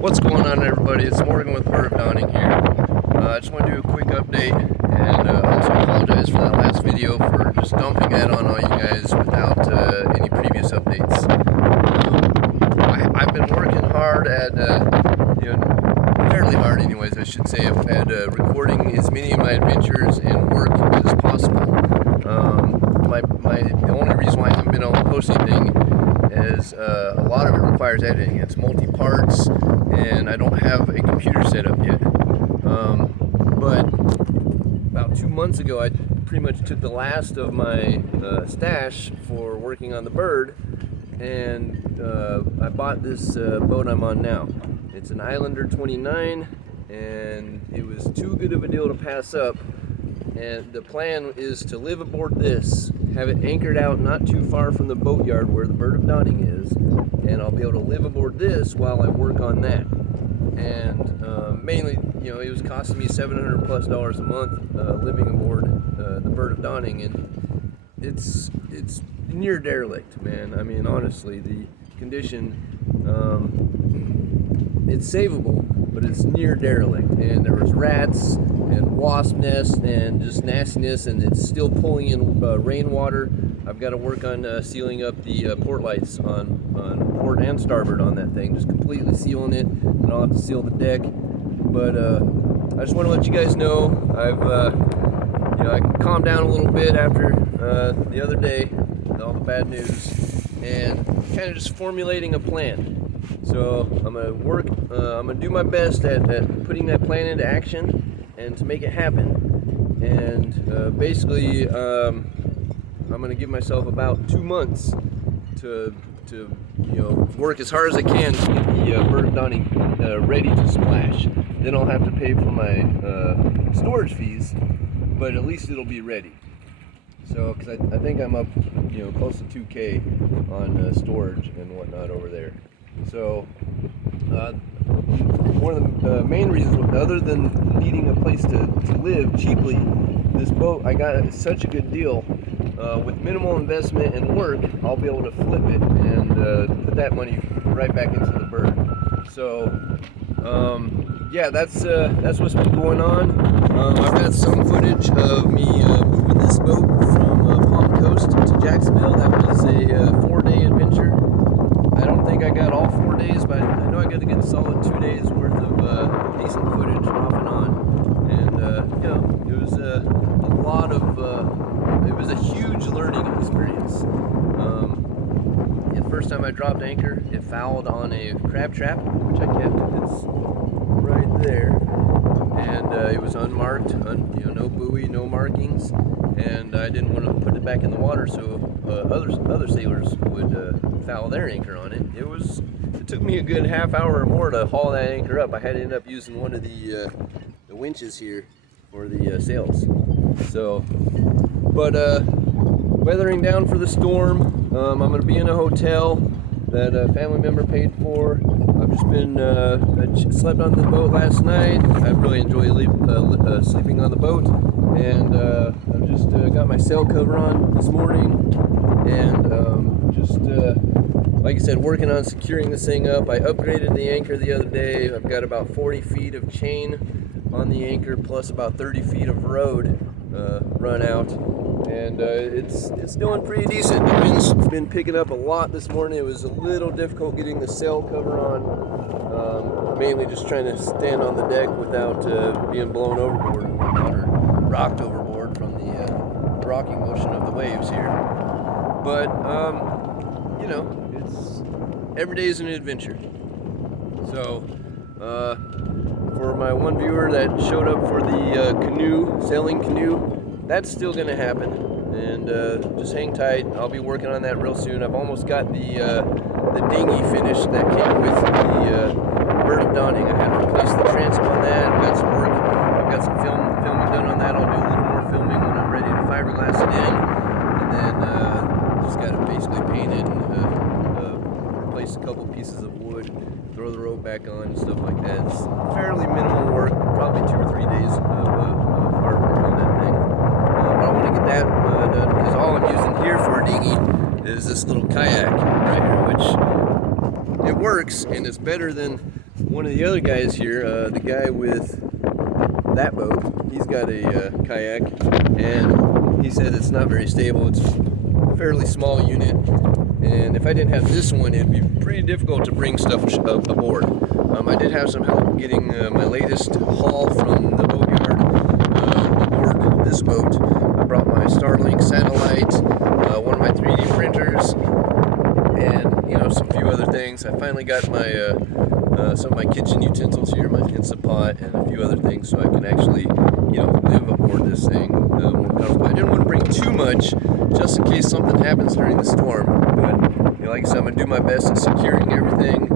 What's going on, everybody? It's Morgan with Bird of Dawning here. I just want to do a quick update and also apologize for that last video for just dumping that on all you guys without any previous updates. I've been working hard at, fairly hard anyways, I should say, at recording as many of my adventures and work as possible. The only reason why I haven't been able to post anything is a lot of it requires editing. It's multi-parts, and I don't have a computer set up yet. But about 2 months ago, I pretty much took the last of my stash for working on the bird, and I bought this boat I'm on now. It's an Islander 29, and it was too good of a deal to pass up. And the plan is to live aboard this, have it anchored out not too far from the boatyard where the Bird of Dawning is, and I'll be able to live aboard this while I work on that. And mainly, it was costing me $700+ a month living aboard the Bird of Dawning, and it's near derelict, man. I mean, honestly, the condition, it's savable, but it's near derelict, and there was rats and wasp nests and just nastiness, and it's still pulling in rainwater. I've got to work on sealing up the port lights on port and starboard on that thing, just completely sealing it, and I'll have to seal the deck. But I just want to let you guys know I calmed down a little bit after the other day with all the bad news, and kind of just formulating a plan. So I'm gonna do my best at putting that plan into action and to make it happen. And basically, I'm gonna give myself about 2 months to work as hard as I can to get the Bird of Dawning ready to splash. Then I'll have to pay for my storage fees, but at least it'll be ready. So, because I think I'm up, close to 2K on storage and whatnot over there. So, one of the main reasons, other than needing a place to live cheaply, this boat, I got such a good deal. With minimal investment and work, I'll be able to flip it and put that money right back into the bird. So, yeah, that's what's been going on. I've got some footage of me moving this boat from Palm Coast to Jacksonville. That was a 4-day adventure. I don't think I got all 4 days, but I know I got to get a solid 2 days worth of decent footage off and on. And it was a lot of it was a huge learning experience. The first time I dropped anchor, it fouled on a crab trap, which I kept. It's right there, and it was unmarked, no buoy, no markings, and I didn't want to put it back in the water so other sailors would foul their anchor on it. It took me a good half hour or more to haul that anchor up. I had to end up using one of the winches here for the sails. So, but weathering down for the storm. I'm going to be in a hotel that a family member paid for. I've just been I slept on the boat last night. I really enjoy sleeping on the boat, and I've just got my sail cover on this morning, and like I said, working on securing this thing up. I upgraded the anchor the other day. I've got about 40 feet of chain on the anchor, plus about 30 feet of road run out, and it's doing pretty decent. The wind's been picking up a lot this morning. It was a little difficult getting the sail cover on, mainly just trying to stand on the deck without being blown overboard and whatnot, or rocked overboard from the rocking motion of the waves here. But it's every day is an adventure. So for my one viewer that showed up for the sailing canoe, that's still going to happen, and just hang tight. I'll be working on that real soon. I've almost got the dinghy finished that came with the Bird of Dawning. I had to replace the transom on that. Got some work. I've got some filming done on that. I'll do a little more filming when I'm ready to fiberglass it in, and then just got it basically painted and replace a couple pieces of wood, throw the rope back on, and stuff like that. It's fairly minimal work, probably 2 or 3 days of hard work on that thing. But I want to get that done, because all I'm using here for a dinghy is this little kayak right here, which it works. works, and it's better than one of the other guys here. The guy with that boat, he's got a kayak, and he said it's not very stable. It's a fairly small unit, and if I didn't have this one, it'd be pretty difficult to bring stuff aboard. I did have some help getting my latest haul from the boatyard aboard this boat. I brought my Starlink satellite, one of my 3D printers, and some few other things. I finally got my some of my kitchen utensils here, my Instant Pot, and a few other things, so I can actually live aboard this thing more comfortably. I didn't want to bring too much, just in case something happens during the storm. But like I said, I'm gonna do my best at securing everything,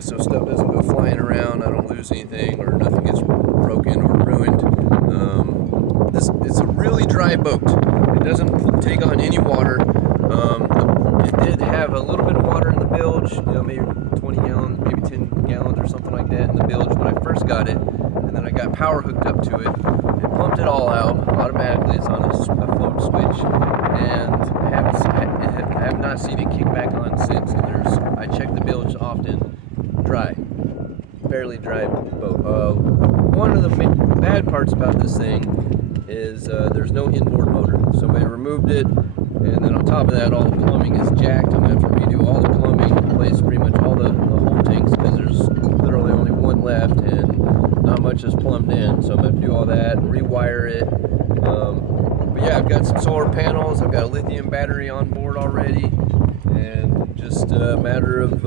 so stuff doesn't go flying around. I don't lose anything, or nothing gets broken or ruined. It's a really dry boat. It doesn't take on any water. It did have a little bit of water in the bilge, maybe 20 gallons, maybe 10 gallons or something like that in the bilge when I first got it, and then I got power hooked up to it. It pumped it all out automatically. It's on a float switch, and I have not seen it kick back on since. And I checked the bilge often, dry, fairly dry boat. One of the bad parts about this thing is there's no inboard motor. Somebody removed it, and then on top of that, all the plumbing is jacked. I'm going to have to redo all the plumbing, replace pretty much all the whole tanks, because there's literally only one left, and not much is plumbed in. So I'm going to do all that, rewire it. But yeah, I've got some solar panels. I've got a lithium battery on board already, and just a matter of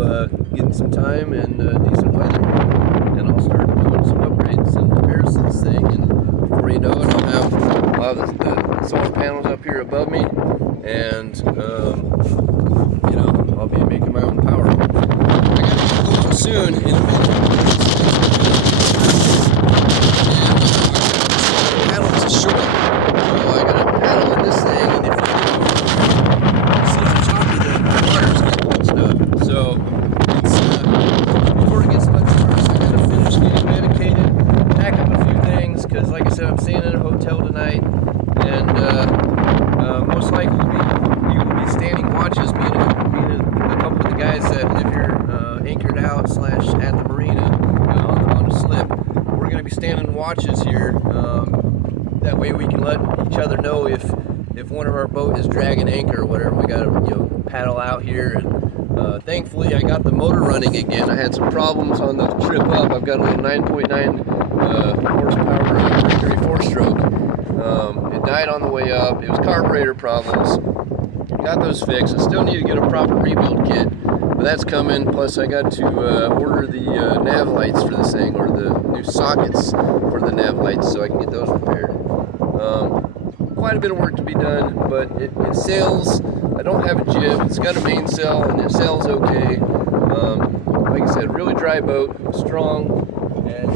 getting some time and decent weather, and I'll start doing some upgrades and repairs to this thing. And before you know it, I'll have the solar panels up here above me, and I'll be making my own power. I gotta get going soon in a minute. And paddle to shore. So I gotta paddle in this thing, and if you see how choppy the water's getting and stuff. So it's before it gets much worse, I gotta finish getting medicated, pack up a few things, because like I said, I'm staying in a hotel tonight, and most likely you will be standing watches, being a couple of the guys that live here anchored out / at the marina on a slip. We're going to be standing watches here. That way we can let each other know if one of our boat is dragging anchor or whatever. We got to paddle out here. And thankfully I got the motor running again. I had some problems on the trip up. I've got a little 9.9 horsepower Mercury 4-stroke. It died on the way up. It was carburetor problems. Got those fixed. I still need to get a proper rebuild kit, but that's coming. Plus I got to order the nav lights for this thing, or the new sockets for the nav lights, so I can get those repaired. Quite a bit of work to be done, but it sails. I don't have a jib. It's got a mainsail, and it sails okay. Like I said, really dry boat, strong, and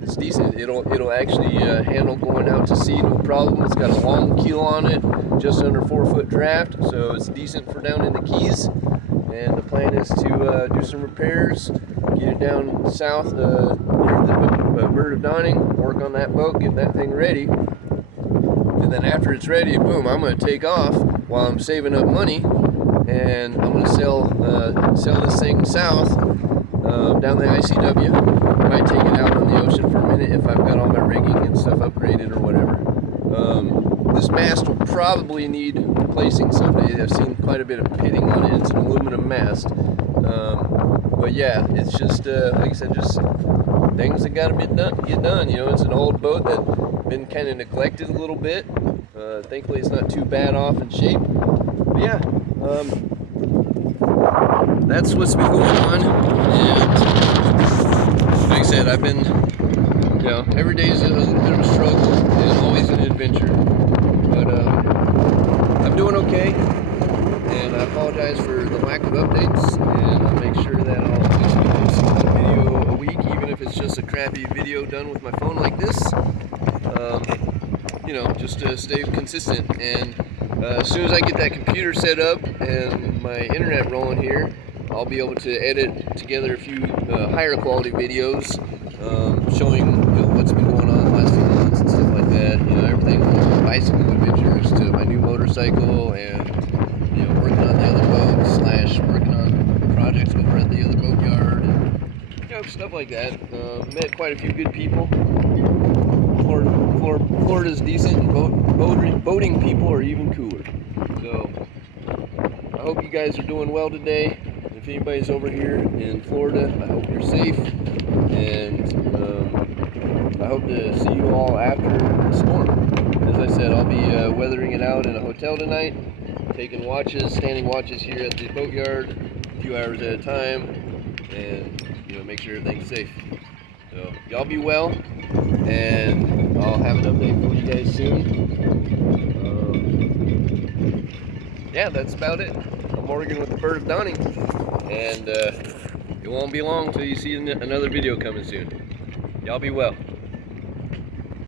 it's decent. It'll actually handle going out to sea, no problem. It's got a long keel on it, just under 4-foot draft, so it's decent for down in the Keys. And the plan is to do some repairs, get it down south near the Bird of Dawning, work on that boat, get that thing ready. And then after it's ready, boom, I'm going to take off while I'm saving up money, and I'm going to sell this thing south down the ICW. I might take it out on the ocean for a minute if I've got all my rigging and stuff upgraded or whatever. This mast will probably need replacing someday. I've seen quite a bit of pitting on it. It's an aluminum mast. But yeah, it's just, like I said, just things that got to get done. It's an old boat that's been kind of neglected a little bit. Thankfully, it's not too bad off in shape. But yeah, that's what's been going on. And like I said, I've been, every day is a little bit of a struggle and always an adventure. But I'm doing okay, and I apologize for the lack of updates, and I'll make sure that I'll at least post a video a week, even if it's just a crappy video done with my phone like this. Just to stay consistent. And as soon as I get that computer set up and my internet rolling here, I'll be able to edit together a few higher quality videos showing what's been going on the last few months and stuff like that. Everything from bicycle adventures to my new motorcycle, and working on the other boat / working on projects over at the other boatyard, and stuff like that. Met quite a few good people. Florida's decent, and boating people are even cooler. So I hope you guys are doing well today. If anybody's over here in Florida, I hope you're safe, and I hope to see you all after the storm. As I said, I'll be weathering it out in a hotel tonight, taking watches, standing watches here at the boatyard, a few hours at a time, and make sure everything's safe. So y'all be well, and I'll have an update for you guys soon. Yeah, that's about it. I'm Morgan with the Bird of Dawning, and it won't be long till you see another video coming soon. Y'all be well.